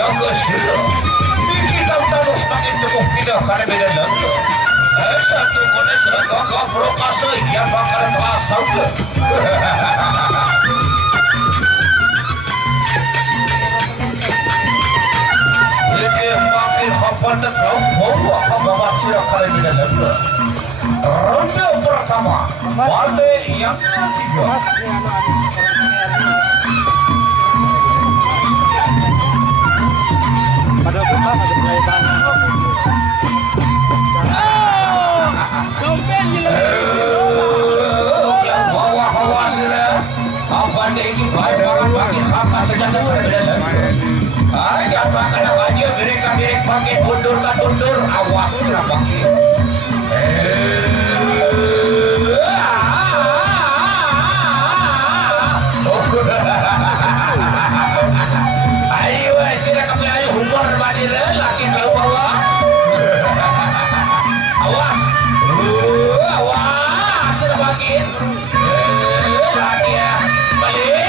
jaga sila. Kita terus makin tepuk kita karena beda lagi. Satu kode sudah gagah prokasa yang bakal kelas juga. Ini makin kapan terkau bawa kabar sila karena beda lagi. Ronde pertama, partai yang ketiga. Pada buka ada mulai tangan. Dompet yang bawa hasilnya apa ini baik banget pakai hak terjadi berbeda. Ayah makan aja mereka pakai mundur tak mundur awas lah pakai. Ayo sila kami ayo humor badile laki kalau bawa. Awas. Awas sila makin. Laki ya. Balik.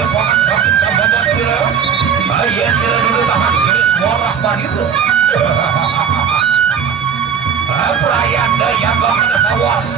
baik banget sakit sahabat sila. Ayo sila dulu tahan ini morah begitu. Perayaan yang banget awas.